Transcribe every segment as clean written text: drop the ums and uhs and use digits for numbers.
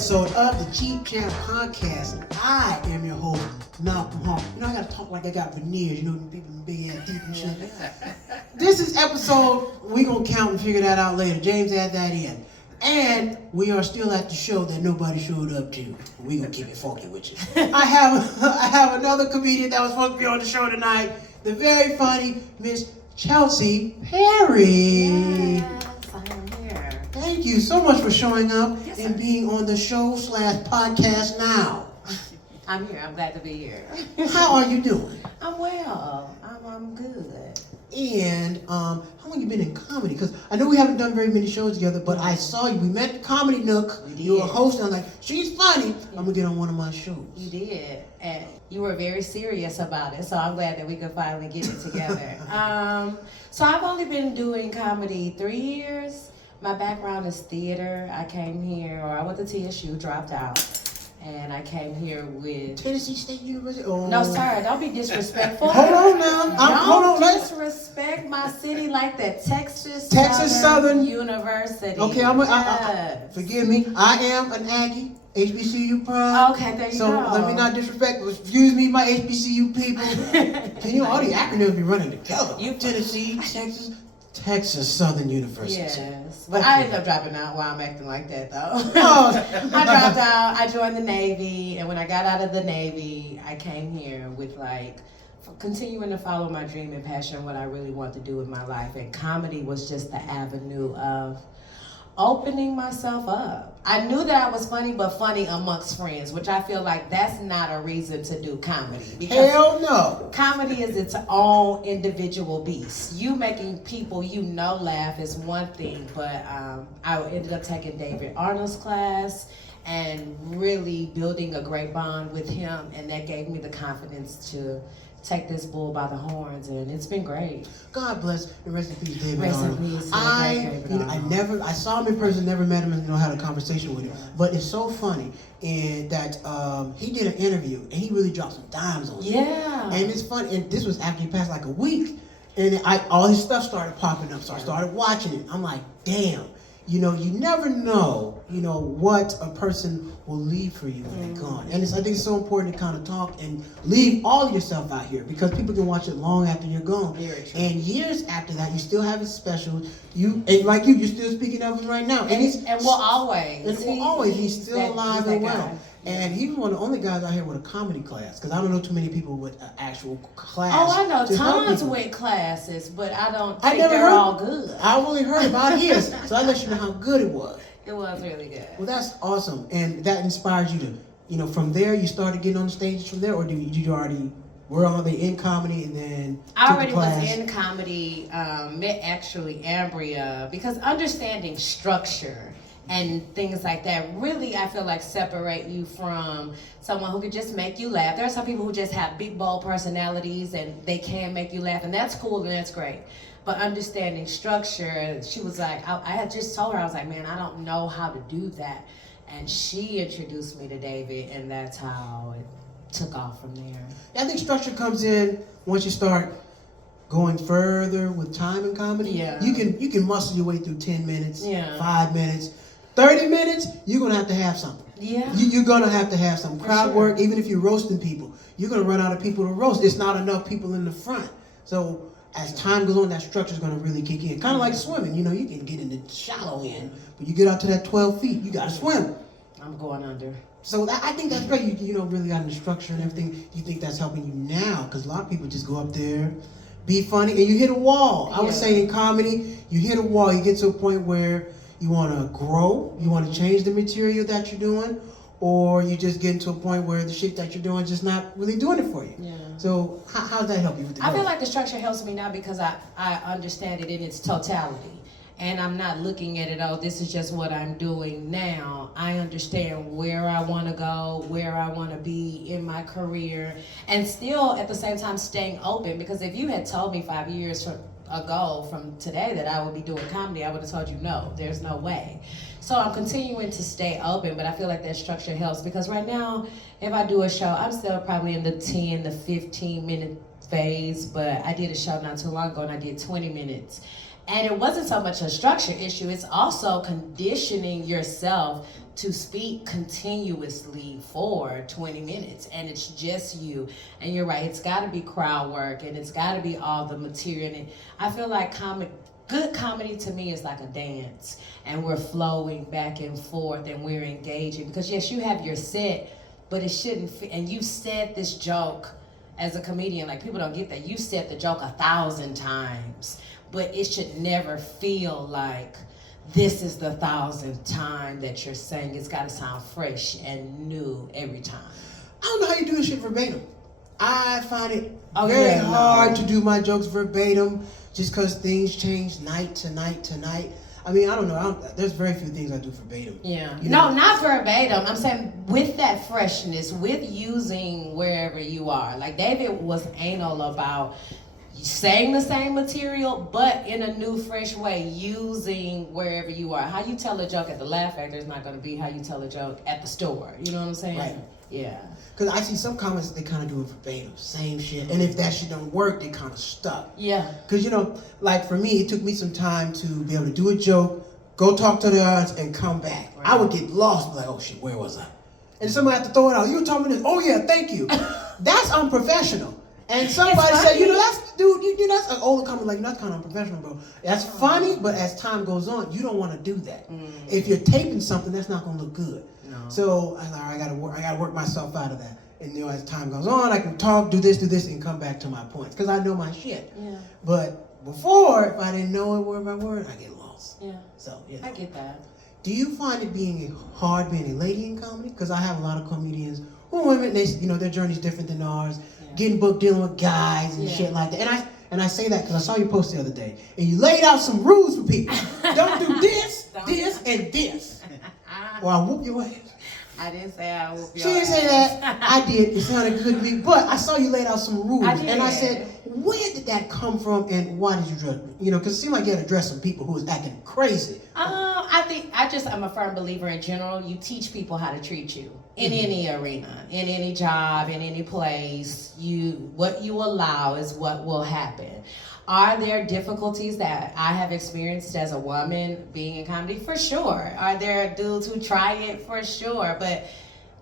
episode of the Cheap Champ Podcast. I am your host, Malcolm Hall. You know, I gotta talk like I got veneers, you know, people with big ass teeth and shit. This is episode, we gonna count and figure that out later. James add that in. And we are still at the show that nobody showed up to. We gonna keep it funky with you. I have another comedian that was supposed to be on the show tonight. The very funny Miss Chelcye Perry. Yes, I'm here. Thank you so much for showing up and being on the show /podcast now. I'm here. I'm glad to be here. How are you doing? I'm well. I'm good. And how long you been in comedy? Because I know we haven't done very many shows together, but I saw you. We met at Comedy Nook. You were a host. And I'm like, she's funny. I'm gonna get on one of my shows. You did, and you were very serious about it. So I'm glad that we could finally get it together. So I've only been doing comedy 3 years. My background is theater. I came here, or I went to TSU, dropped out. And I came here with Tennessee State University? Oh. No, sir, don't be disrespectful. Hold on now. Don't disrespect my city like that. Texas Southern University. Okay, forgive me. I am an Aggie. HBCU pride. Okay, there you go. So let me not disrespect. Excuse me, my HBCU people. Can you all the acronyms be running together? Tennessee, Texas Southern University. Yes, but I ended up dropping out while I'm acting like that though. I dropped out, I joined the Navy, and when I got out of the Navy, I came here with continuing to follow my dream and passion, what I really want to do with my life, and comedy was just the avenue of opening myself up. I knew that I was funny, but funny amongst friends, which I feel like that's not a reason to do comedy. Because hell no. Comedy is its own individual beast. You making people laugh is one thing, but I ended up taking David Arnold's class and really building a great bond with him, and that gave me the confidence to take this bull by the horns, and it's been great. God bless and rest in peace, David Rest Arnold. in peace, I saw him in person, never met him, and had a conversation with him. But it's so funny in that he did an interview and he really dropped some dimes on it. Yeah. And it's funny, and this was after he passed like a week, and all his stuff started popping up, so I started watching it. I'm like, damn. You never know, what a person will leave for you when they're gone. And I think it's so important to kind of talk and leave all of yourself out here because people can watch it long after you're gone. Very true. And years after that, you still have it special. You're still speaking of him right now. He's still alive and well. And he was one of the only guys out here with a comedy class, because I don't know too many people with an actual class. Oh, I know tons with classes, but I don't think they're all good. I've only heard about his, so I let you know how good it was. It was really good. Well, that's awesome, and that inspires you to, from there you started getting on the stages from there, or did you already were already in comedy and then I already was in comedy, met actually Ambria, because understanding structure and things like that really, I feel like, separate you from someone who could just make you laugh. There are some people who just have big, bold personalities and they can make you laugh, and that's cool and that's great. But understanding structure, she was like, I had just told her, I was like, man, I don't know how to do that. And she introduced me to David, and that's how it took off from there. I think structure comes in once you start going further with time in comedy. Yeah. You can muscle your way through 10 minutes, Yeah. 5 minutes, 30 minutes, you're going to have something. Yeah. You're going to have some crowd sure. work. Even if you're roasting people, you're going to run out of people to roast. It's not enough people in the front. So as time goes on, that structure is going to really kick in. Kind of like swimming. You can get in the shallow end, but you get out to that 12 feet, you got to swim. I'm going under. So I think that's great. You really got the structure and everything. You think that's helping you now? Because a lot of people just go up there, be funny, and you hit a wall. I would say in comedy, you hit a wall. You get to a point where you want to grow, you want to change the material that you're doing, or you just get into a point where the shit that you're doing is just not really doing it for you. Yeah. So how does that help you with the growth? I feel like the structure helps me now because I understand it in its totality. And I'm not looking at it, oh, this is just what I'm doing now. I understand where I want to go, where I want to be in my career, and still at the same time staying open. Because if you had told me 5 years ago from today that I would be doing comedy, I would have told you no, there's no way. So I'm continuing to stay open, but I feel like that structure helps because right now, if I do a show, I'm still probably in the 10 to 15 minute phase, but I did a show not too long ago and I did 20 minutes. And it wasn't so much a structure issue, it's also conditioning yourself to speak continuously for 20 minutes, and it's just you. And you're right, it's gotta be crowd work, and it's gotta be all the material. And I feel like good comedy to me is like a dance, and we're flowing back and forth, and we're engaging. Because yes, you have your set, but it shouldn't fit. And you said this joke as a comedian, like people don't get that. You said the joke 1,000 times, but it should never feel like this is the 1,000th time that you're saying. It's got to sound fresh and new every time. I don't know how you do this shit verbatim. I find it very hard to do my jokes verbatim just because things change night to night to night. I mean, I don't know. There's very few things I do verbatim. Yeah. No, not verbatim. I'm saying with that freshness, with using wherever you are. Like David was anal about saying the same material, but in a new, fresh way, using wherever you are. How you tell a joke at the Laugh Factory is not going to be how you tell a joke at the store. You know what I'm saying? Right. Yeah. Because I see some comments, they kind of do it verbatim, same shit. And if that shit don't work, they kind of stuck. Yeah. Because, you know, like for me, it took me some time to be able to do a joke, go talk to the audience, and come back. Right. I would get lost, like, oh shit, where was I? And somebody had to throw it out. You were talking this, oh yeah, thank you. That's unprofessional. And somebody said, you know, that's, dude, you know, that's an older comment, like, that's kind of unprofessional, bro. That's funny, but as time goes on, you don't want to do that. If you're taping something, that's not going to look good. No. So I gotta work myself out of that. And you know, as time goes on, I can talk, do this, and come back to my points, because I know my shit. Yeah. But before, if I didn't know it word by word, I get lost. Yeah. So, you know. I get that. Do you find it hard being a lady in comedy? Because I have a lot of comedians who are women, they, you know, their journey's different than ours. Getting booked, dealing with guys and shit like that. And I say that because I saw your post the other day, and you laid out some rules for people. Don't do this, and this, or I'll whoop your ass. I didn't say I whoop your ass. She didn't say that. I did. It sounded good to me. But I saw you laid out some rules, and I said, where did that come from, and why did you dress? You know, because it seemed like you had to dress some people who was acting crazy. I'm a firm believer in general. You teach people how to treat you in any arena, in any job, in any place. What you allow is what will happen. Are there difficulties that I have experienced as a woman being in comedy? For sure. Are there dudes who try it? For sure. But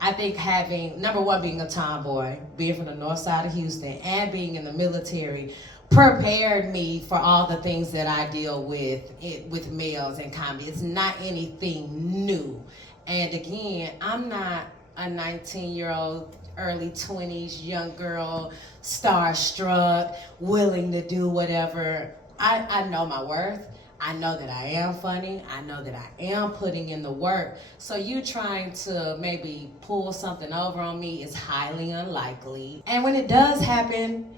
I think having, number one, being a tomboy, being from the north side of Houston, and being in the military, prepared me for all the things that I deal with males in comedy. It's not anything new. And again, I'm not a 19-year-old, early 20s, young girl, starstruck, willing to do whatever. I know my worth. I know that I am funny. I know that I am putting in the work. So you trying to maybe pull something over on me is highly unlikely. And when it does happen,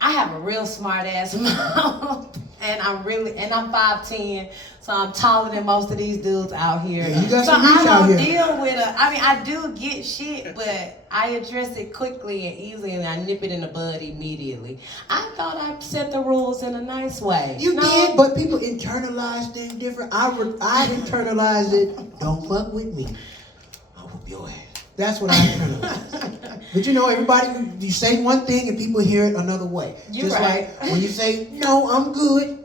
I have a real smart ass mouth, and I'm 5'10", so I'm taller than most of these dudes out here. Yeah, you got so some reach I out don't here. deal with I do get shit, but I address it quickly and easily, and I nip it in the bud immediately. I thought I set the rules in a nice way. You did, but people internalize things different. I internalized it. Don't fuck with me. I'll whoop your ass. That's what I internalized. But you know, everybody, you say one thing and people hear it another way. You're Just right. like when you say, no, I'm good,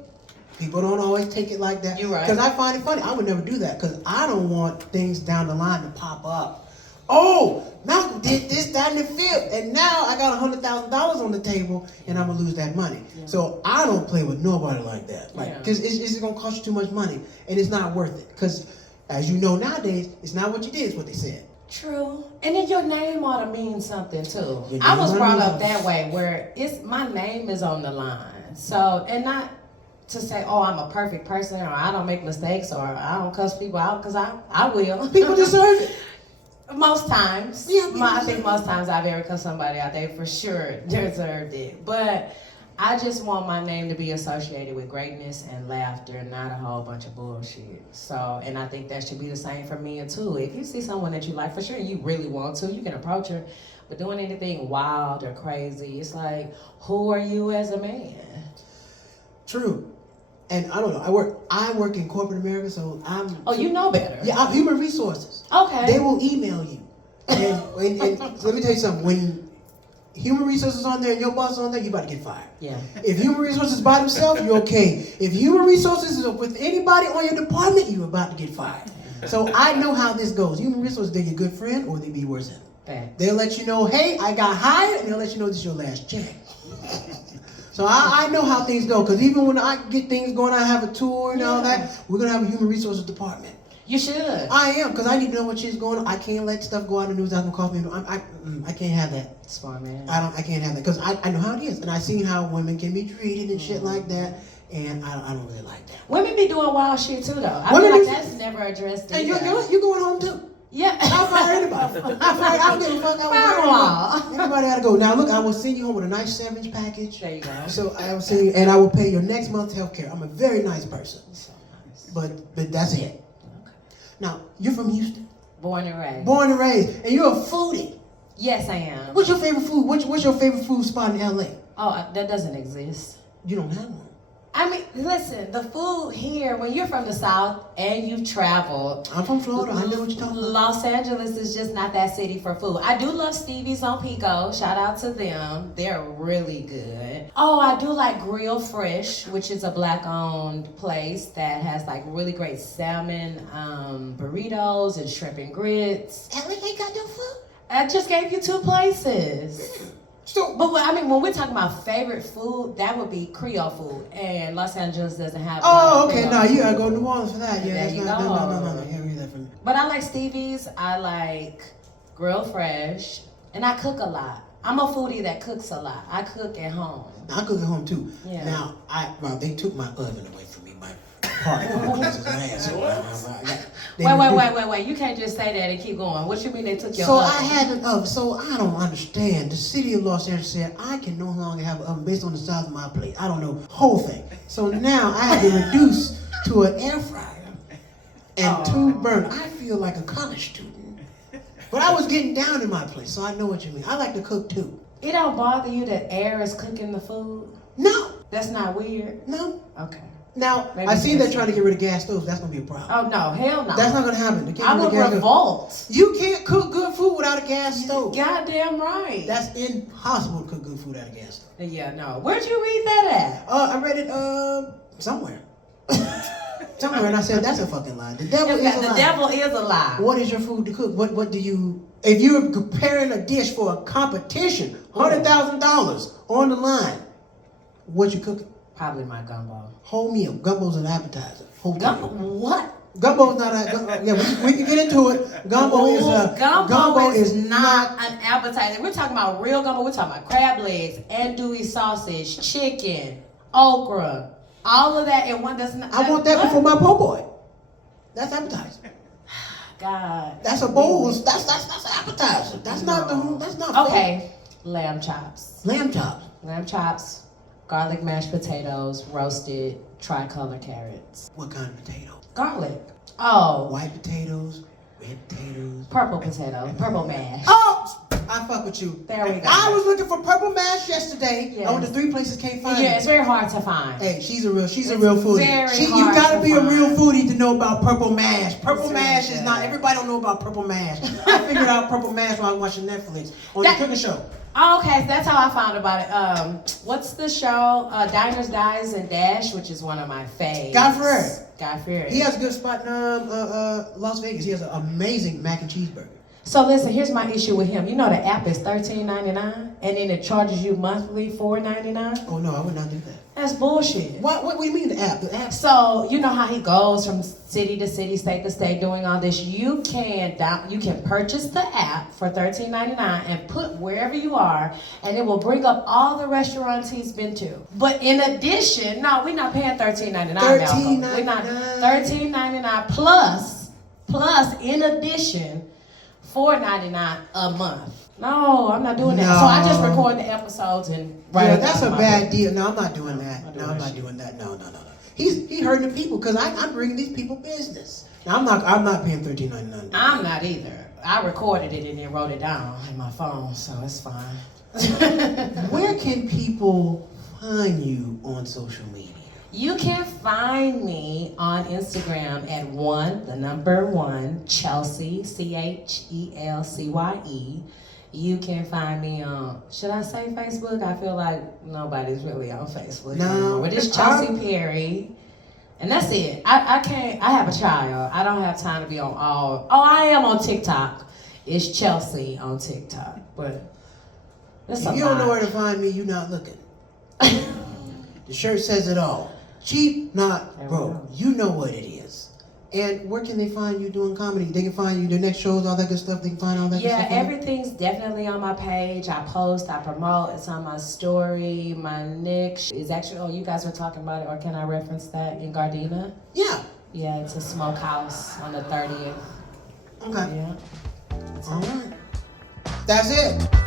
people don't always take it like that. You're right. Because I find it funny. I would never do that because I don't want things down the line to pop up. Oh, Malcolm did this, that, and the fifth, and now I got $100,000 on the table and I'm going to lose that money. Yeah. So I don't play with nobody like that. Because it's going to cost you too much money and it's not worth it. Because as you know nowadays, it's not what you did, it's what they said. True. And then your name ought to mean something too. I was brought up that way where my name is on the line. So, and not to say, oh, I'm a perfect person or I don't make mistakes or I don't cuss people out, because I will. People deserve it. Most times. Yeah, I think most times I've ever cussed somebody out, they for sure deserved it. But I just want my name to be associated with greatness and laughter, not a whole bunch of bullshit. So, and I think that should be the same for men too. If you see someone that you like, for sure you really want to, you can approach her. But doing anything wild or crazy, it's like, who are you as a man? True. And I don't know, I work in corporate America, so I'm... Oh, you know better. Yeah, I'm human resources. Okay. They will email you. And so let me tell you something, human resources on there and your boss on there, you about to get fired. Yeah. If human resources by themselves, you're okay. If human resources is with anybody on your department, you're about to get fired. So I know how this goes. Human resources, they're your good friend or they be worse than. They'll let you know, hey, I got hired, and they'll let you know this is your last check. So I know how things go, because even when I get things going, I have a tour and all that, we're going to have a human resources department. You should. I am, because I need to know what shit's going on. I can't let stuff go out in the news that can cost me. I can't have that. Smart man. I can't have that, because I know how it is, and I've seen how women can be treated and shit like that, and I don't really like that. Women be doing wild shit too, though. I feel like that's never addressed. And you're going home too. Yeah. I'll fire anybody. I don't give a fuck. Everybody gotta go. Now look, I will send you home with a nice 7-inch package. There you go. So I will send you, and I will pay your next month's health care. I'm a very nice person. So nice. But that's it. Okay. Now, you're from Houston. Born and raised. Born and raised. And you're a foodie. Yes, I am. What's your favorite food? What's your favorite food spot in LA? Oh, that doesn't exist. You don't have one. I mean, listen, the food here, when you're from the South and you've traveled. I'm from Florida. I know what you're talking about. Los Angeles is just not that city for food. I do love Stevie's on Pico. Shout out to them. They're really good. Oh, I do like Grill Fresh, which is a black-owned place that has like really great salmon burritos and shrimp and grits. LA ain't got no food? I just gave you 2 places. So, But I mean, when we're talking about favorite food, that would be Creole food, and Los Angeles doesn't have. oh, okay. Now you gotta go to New Orleans for that. Yeah, There that's you not. go. No. You gotta read that for me. But I like Stevie's. I like Grill Fresh, and I cook a lot. I'm a foodie that cooks a lot. I cook at home. Now, I cook at home too. Yeah. Now, they took my oven away from me. My partner was his ass. Wait. You can't just say that and keep going. What you mean they took your So oven? I had an oven. So I don't understand. The city of Los Angeles said I can no longer have an oven based on the size of my plate. I don't know, whole thing. So now I had to reduce to an air fryer and 2 burner. I feel like a college student. But I was getting down in my place, so I know what you mean. I like to cook too. It don't bother you that air is cooking the food? No. That's not weird? No. Okay. Now, Maybe I seen yes. they're trying to get rid of gas stoves. That's going to be a problem. Oh, no. Hell no. That's not going to happen. They can't I get rid would of gas stove. revolt. You can't cook good food without a gas stove. Goddamn right. That's impossible to cook good food without a gas stove. Yeah, no. Where'd you read that at? I read it somewhere. Somewhere, and I said, that's a fucking lie. The devil is a lie. The devil is a lie. What is your food to cook? What do you... If you're preparing a dish for a competition, $100,000 on the line, what you cooking? Probably my gumbo. Whole meal. Gumbo's an appetizer. Whole Gumbo? meal. What? Gumbo's not a... Yeah, we can get into it. Gumbo is a... Gumbo is not an appetizer. We're talking about real gumbo. We're talking about crab legs, andouille sausage, chicken, okra, all of that in one. That's not... I want that before my po' boy. That's appetizer. God. That's a bowl. That's an appetizer. That's not the... That's not... Okay. Lamb chops. Lamb chops. Lamb chops, garlic mashed potatoes, roasted, tricolor carrots. What kind of potato? Garlic. Oh. White potatoes, red potatoes. Purple potato. Purple mash. Oh! I fuck with you. There we go. I was looking for purple mash yesterday. Yes. I went to 3 places, can't find it. Yeah, it's very hard to find. Hey, she's a real foodie. Very You hard gotta to be a find. real foodie to know about purple mash. Purple It's mash really is not, good. everybody don't know about purple mash. I figured out purple mash while I was watching Netflix on the cooking show. Oh, okay, that's how I found about it. What's the show? Diners, Dives, and Dash, which is one of my faves. Guy Fieri. Guy Fieri. He has a good spot in Las Vegas. He has an amazing mac and cheeseburger. So listen, here's my issue with him. You know the app is $13.99, and then it charges you monthly $4.99. Oh no, I would not do that. That's bullshit. What do you mean the app? The app? So you know how he goes from city to city, state to state, doing all this. You can purchase the app for $13.99 and put wherever you are, and it will bring up all the restaurants he's been to. But in addition, no, we're not paying $13.99. $13.99. We're not $13.99 plus in addition $4.99 a month. No, I'm not doing that. No. So I just record the episodes and write Yeah, it that's down a on my bad book. deal. No, I'm not doing that. No, I'm not doing that. No. He hurting the people because I'm bringing these people business. Now I'm not paying $13.99. I'm not either. I recorded it and then wrote it down in my phone, so it's fine. Where can people find you on social media? You can find me on Instagram at 1, Chelcye, Chelcye. You can find me on, should I say Facebook? I feel like nobody's really on Facebook No. anymore. But it's Chelcye Perry. And that's it. I have a child. I don't have time to be on all. Oh, I am on TikTok. It's Chelcye on TikTok. But that's if you don't know where to find me, you're not looking. The shirt says it all. Cheap, not broke. You know what it is. And where can they find you doing comedy? They can find you the next shows, all that good stuff. They can find all that good stuff. Yeah, everything's definitely on my page. I post, I promote. It's on my story. My niche is actually, oh, you guys were talking about it, or can I reference that in Gardena? Yeah. Yeah, it's a smokehouse on the 30th. Okay. Yeah. All right. That's it.